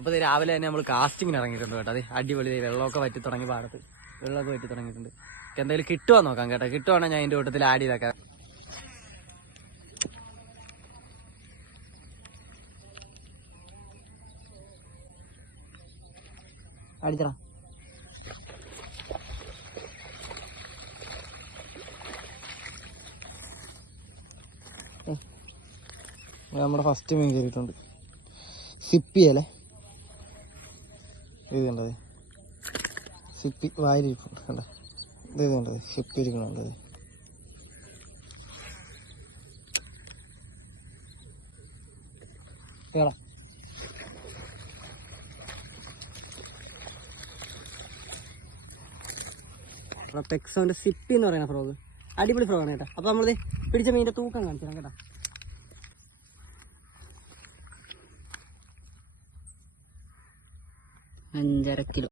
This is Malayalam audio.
അപ്പോൾ രാവിലെ തന്നെ നമ്മൾ കാസ്റ്റിങ്ങിന് ഇറങ്ങിയിട്ടുണ്ട് കേട്ടോ. അതെ അടിപൊളി വെള്ളമൊക്കെ വറ്റി തുടങ്ങി പാടത്ത് വെള്ളമൊക്കെ വറ്റി തുടങ്ങിയിട്ടുണ്ട്. എന്തായാലും കിട്ടുവാൻ നോക്കാം കേട്ടോ. കിട്ടുവാണെങ്കിൽ ഞാൻ അതിൻ്റെ കൂട്ടത്തിൽ ആഡ് ചെയ്തേക്കാം. അടിച്ചടാ. നമ്മുടെ ഫസ്റ്റ് മീൻ കയറിയിട്ടുണ്ട്. സിപ്പി അല്ലേ ഇത് കണ്ടത്? സിപ്പി വായിലിരിപ്പുണ്ട് കണ്ട. ഇത് കണ്ടത് സിപ്പി ഇരിക്കണുണ്ടത്. കേടാ പെക്സോന്റെ സിപ്പി എന്ന് പറയുന്ന ഫ്രോഗ് അടിപൊളി ഫ്രോഗാണ് കേട്ടോ. അപ്പൊ നമ്മളത് പിടിച്ച മീനിന്റെ തൂക്കം കാണിച്ചു തരാം കേട്ടോ. 5.5 കിലോ.